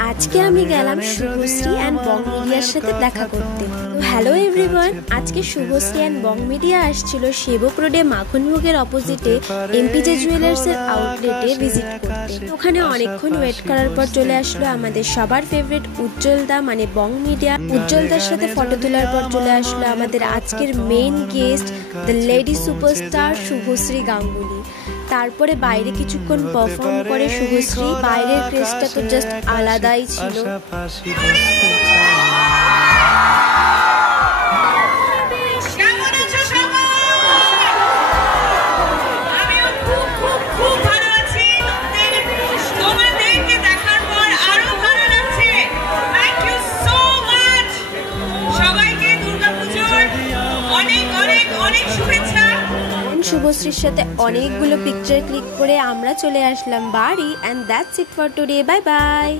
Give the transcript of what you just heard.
আজকে আমি গেলাম শুভশ্রী অ্যান্ড বং মিডিয়ার সাথে দেখা করতে। তো হ্যালো এভরিওয়ান, আজকে শুভশ্রী অ্যান্ড বং মিডিয়া আসছিল সেবক রোডে মাখনভোগের অপোজিটে এমপিজে জুয়েলার্সের আউটলেটে ভিজিট করতে। ওখানে অনেকক্ষণ ওয়েট করার পর চলে আসলো আমাদের সবার ফেভারিট উজ্জ্বলদা, মানে বং মিডিয়া। উজ্জ্বলদার সাথে ফটো তোলার পর চলে আসলো আমাদের আজকের main guest, the lady superstar Subhashree Ganguly. তারপরে বাইরে কিছুক্ষণ পারফর্ম করে শুভশ্রী। বাইরের ক্রেজটা তো জাস্ট আলাদাই ছিল। শুভশ্রীর সাথে অনেকগুলো পিকচার ক্লিক করে আমরা চলে আসলাম বাড়ি। And that's it for today, bye bye.